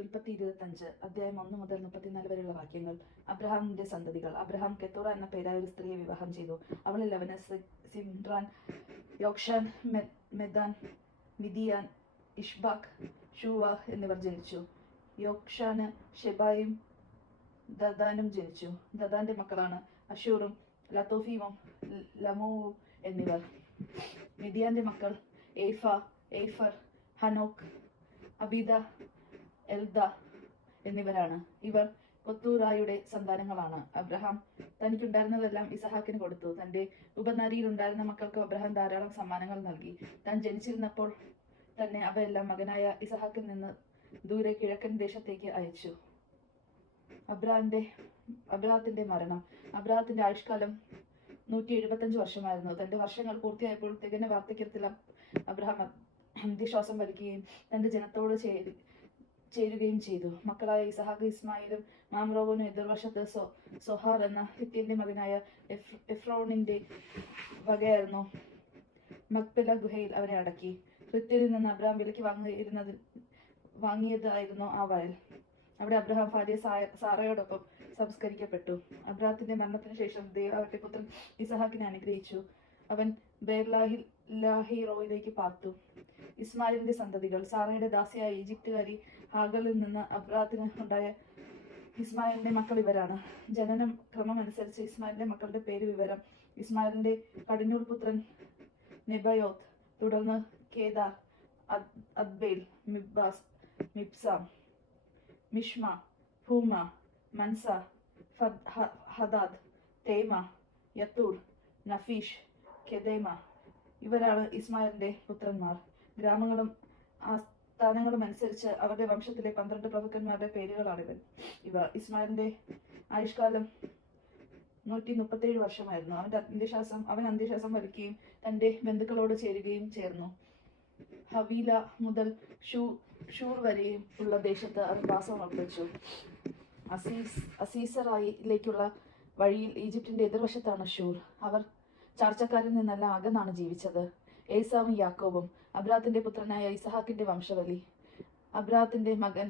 ഉൽപ്പത്തി 25 അധ്യായം 1 മുതൽ 34 വരെയുള്ള വാക്യങ്ങൾ. അബ്രഹാമിന്റെ സന്തതികൾ. അബ്രഹാം കെത്തൂറ എന്ന പേരായ ഒരു സ്ത്രീയെ വിവാഹം ചെയ്തു. അവളിൽ അവന് സിമ്രാൻ, യോക്ഷാൻ, മെദാൻ, മിദിയാൻ, ഇഷ്ബാക്ക്, ഷൂവ എന്നിവർ ജനിച്ചു. യോക്ഷാന് ഷെബായും ദദാനും ജനിച്ചു. ദദാന്റെ മക്കളാണ് അഷൂറും ലത്തോഫീമും ലമോവും എന്നിവർ. മിദിയാന്റെ മക്കൾ ഏഫ, ഏഫർ, ഹനോക്ക്, അബീദ, എൽദ എന്നിവരാണ്. ഇവർ കൊത്തൂറായുടെ സന്താനങ്ങളാണ്. അബ്രഹാം തനിക്കുണ്ടായിരുന്നതെല്ലാം ഇസഹാക്കിന് കൊടുത്തു. തന്റെ ഉപനരിയിലുണ്ടായിരുന്ന മക്കൾക്ക് അബ്രഹാം ധാരാളം സമ്മാനങ്ങൾ നൽകി. താൻ ജനിച്ചിരുന്നപ്പോൾ തന്നെ അവയെല്ലാം മകനായ ഇസഹാക്കിൽ നിന്ന് ദൂരെ കിഴക്കൻ ദേശത്തേക്ക് അയച്ചു. അബ്രഹാത്തിന്റെ മരണം. അബ്രഹാത്തിന്റെ ആയുഷ്കാലം 175 വർഷമായിരുന്നു. തന്റെ വർഷങ്ങൾ പൂർത്തിയായപ്പോൾ തികഞ്ഞ വാർദ്ധക്യത്തിൽ അബ്രഹാം അന്ത്യശ്വാസം വലിക്കുകയും തന്റെ ജനത്തോട് ചേരുകയും ചെയ്തു. മക്കളായ ഇസഹാക്ക്, ഇസ്മായിലും മാമ്രോവിനും എതിർവശത്ത് സൊഹാർ എന്ന ഹിത്യന്റെ മകനായ എഫ്രോണിന്റെ വകയായിരുന്നു മക്പെല ഗുഹയിൽ അവരെ അടക്കി. ഹിത്യരിൽ നിന്ന് അബ്രഹാം വിലയ്ക്ക് വാങ്ങിയതായിരുന്നു ആ വയൽ. അവിടെ അബ്രഹാം ഭാര്യ സാറയോടൊപ്പം സംസ്കരിക്കപ്പെട്ടു. അബ്രഹാത്തിന്റെ മരണത്തിന് ശേഷം ദൈവം അവരുടെ പുത്രൻ ഇസഹാക്കിനെ അനുഗ്രഹിച്ചു. അവൻ ബേർലാഹിറോയിലേക്ക് പാർത്തു. ഇസ്മായിലിന്റെ സന്തതികൾ. സാറയുടെ ദാസിയായ ഈജിപ്തുകാരി ഹാഗറിൽ നിന്ന് അബ്രഹാത്തിന് ഉണ്ടായ ഇസ്മായിലിന്റെ മക്കൾ ഇവരാണ്. ജനനം ക്രമമനുസരിച്ച് ഇസ്മായിലിന്റെ മക്കളുടെ പേര് വിവരം. ഇസ്മായിലിന്റെ കടിഞ്ഞൂൽ പുത്രൻ നെബയോത്ത്, തുടർന്ന് കേദാർ, അദ്ബേൽ, മിബ്സാം, മിഷ്മ, ഹൂമ, മൻസ, ഹദാദ്, തേമ, യത്തൂർ, നഫീഷ്, കെദേമ. ഇവരാണ് ഇസ്മായിലിന്റെ പുത്രന്മാർ. ഗ്രാമങ്ങളും ആസ്ഥാനങ്ങളും അനുസരിച്ച് അവരുടെ വംശത്തിലെ 12 പ്രഭുക്കന്മാരുടെ പേരുകളാണിവൻ. ഇസ്മായിലിന്റെ ആയുഷ്കാലം 137 വർഷമായിരുന്നു. അവൻ അന്ത്യശ്വാസം വലിക്കുകയും തന്റെ ബന്ധുക്കളോട് ചേരുകയും ചേർന്നു. ഹവീല മുതൽ ഷൂർ വരെയും ഉള്ള ദേശത്ത് അവൻ വാസം ഉറപ്പിച്ചു. അസീസറായിലേക്കുള്ള വഴിയിൽ ഈജിപ്തിന്റെ എതിർവശത്താണ് ഷൂർ. അവർ ചാർച്ചക്കാരിൽ നിന്നല്ല അകന്നാണ് ജീവിച്ചത്. ഏസാവും യാക്കോബും. അബ്രഹാത്തിന്റെ പുത്രനായ ഇസഹാക്കിന്റെ വംശവലി. അബ്രഹാത്തിന്റെ മകൻ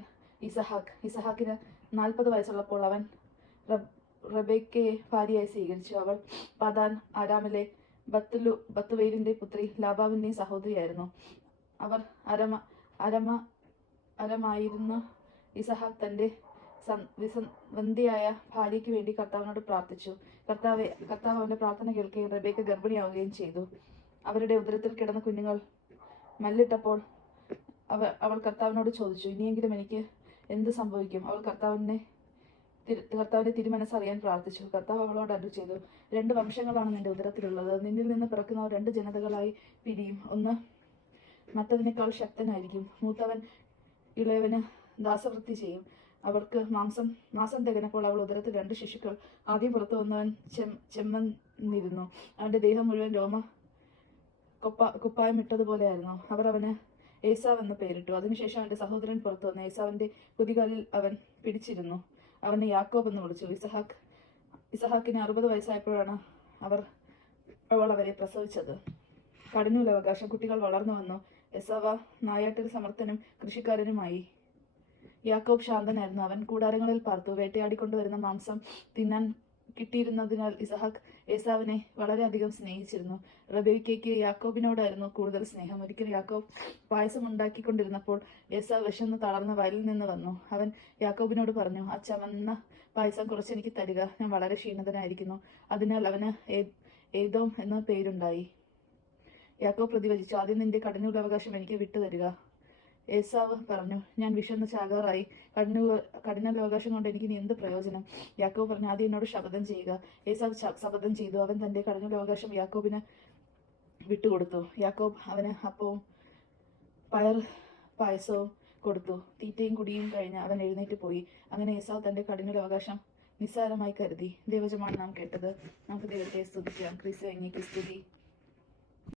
ഇസഹാക്കിന് 40 വയസ്സുള്ളപ്പോൾ അവൻ റബേക്കയെ ഭാര്യയായി സ്വീകരിച്ചു. അവൾ പദാൻ ആരാമിലെ ബത്തുവേലിന്റെ പുത്രി ലാബാവിന്റെ സഹോദരിയായിരുന്നു. അവർ അരമായിരുന്നു. ഇസഹാക്ക് തന്റെ വന്ധ്യയായ ഭാര്യയ്ക്ക് വേണ്ടി കർത്താവിനോട് പ്രാർത്ഥിച്ചു. കർത്താവ് അവന്റെ പ്രാർത്ഥന കേൾക്കുകയും റബേക്ക ഗർഭിണിയാവുകയും ചെയ്തു. അവരുടെ ഉദരത്തിൽ കിടന്ന കുഞ്ഞുങ്ങൾ മല്ലിട്ടപ്പോൾ അവൾ കർത്താവിനോട് ചോദിച്ചു, ഇനിയെങ്കിലും എനിക്ക് എന്ത് സംഭവിക്കും? അവൾ കർത്താവിന്റെ തിരുമനസ്സറിയാൻ പ്രാർത്ഥിച്ചു. കർത്താവ് അവളോട് അരുളി ചെയ്തു, 2 വംശങ്ങളാണ് നിന്റെ ഉദരത്തിലുള്ളത്. നിന്നിൽ നിന്ന് പിറക്കുന്നവർ 2 ജനതകളായി പിരിയും. ഒന്ന് മറ്റതിനേക്കാൾ ശക്തനായിരിക്കും. മൂത്തവൻ ഇളയവന് ദാസവൃത്തി ചെയ്യും. അവൾക്ക് മാസം തികഞ്ഞപ്പോൾ അവൾ ഉദരത്തിൽ 2 ശിശുക്കൾ. ആദ്യം പുറത്തു വന്നവൻ ചെമ്മന്നിരുന്നു. അവന്റെ ദേഹം മുഴുവൻ കുപ്പായം ഇട്ടതുപോലെയായിരുന്നു. അവർ അവന് ഏസാവ് എന്ന് പേരിട്ടു. അതിനുശേഷം അവന്റെ സഹോദരൻ പുറത്തു വന്നു. ഏസാവിന്റെ കുതികാലിൽ അവൻ പിടിച്ചിരുന്നു. അവനെ യാക്കോബ് എന്ന് വിളിച്ചു. ഇസഹാക്കിന് 60 വയസ്സായപ്പോഴാണ് അവൾ അവരെ പ്രസവിച്ചത്. കടിഞ്ഞൂലവകാശം. കുട്ടികൾ വളർന്നു വന്നു. എസാവ നായാട്ടിൽ സമർത്ഥനും കൃഷിക്കാരനുമായി. യാക്കോബ് ശാന്തനായിരുന്നു. അവൻ കൂടാരങ്ങളിൽ പാർത്തു. വേട്ടയാടിക്കൊണ്ടുവരുന്ന മാംസം തിന്നാൻ കിട്ടിയിരുന്നതിനാൽ ഇസഹാക്ക് ഏസാവിനെ വളരെയധികം സ്നേഹിച്ചിരുന്നു. റബേക്കയ്ക്ക് യാക്കോബിനോടായിരുന്നു കൂടുതൽ സ്നേഹം. ഒരിക്കൽ യാക്കോബ് പായസം ഉണ്ടാക്കിക്കൊണ്ടിരുന്നപ്പോൾ ഏസാവ് വിശന്ന് തളർന്ന് വയലിൽ നിന്ന് വന്നു. അവൻ യാക്കോബിനോട് പറഞ്ഞു, ആ ചമന്ന പായസം കുറച്ചെനിക്ക് തരിക, ഞാൻ വളരെ ക്ഷീണിതനായിരിക്കുന്നു. അതിനാൽ അവന് ഏദോം എന്ന പേരുണ്ടായി. യാക്കോബ് പ്രതിവചിച്ചു, ആദ്യം നിന്റെ കടിഞ്ഞൂലവകാശം എനിക്ക് വിട്ടുതരിക. ഏസാവ് പറഞ്ഞു, ഞാൻ വിശന്ന് ചാകാറായി. കഠിനാവകാശം കൊണ്ട് എനിക്ക് ഇനി എന്ത് പ്രയോജനം? യാക്കോബ് പറഞ്ഞു, ആദ്യം എന്നോട് ശപഥം ചെയ്യുക. ഏസാവ് ശപഥം ചെയ്തു. അവൻ തന്റെ കഠിനാവകാശം യാക്കോബിന് വിട്ടുകൊടുത്തു. യാക്കോബ് അവന് അപ്പവും പായസവും കൊടുത്തു. തീറ്റയും കുടിയും കഴിഞ്ഞ് അവൻ എഴുന്നേറ്റ് പോയി. അങ്ങനെ ഏസാവ് തന്റെ കഠിനാവകാശം നിസ്സാരമായി കരുതി. ദൈവജനമാണ് നാം കേട്ടത്. നമുക്ക് ദൈവത്തെ സ്തുതിക്കാം. ക്രിസ്തു അങ്ങേക്ക് സ്തുതി.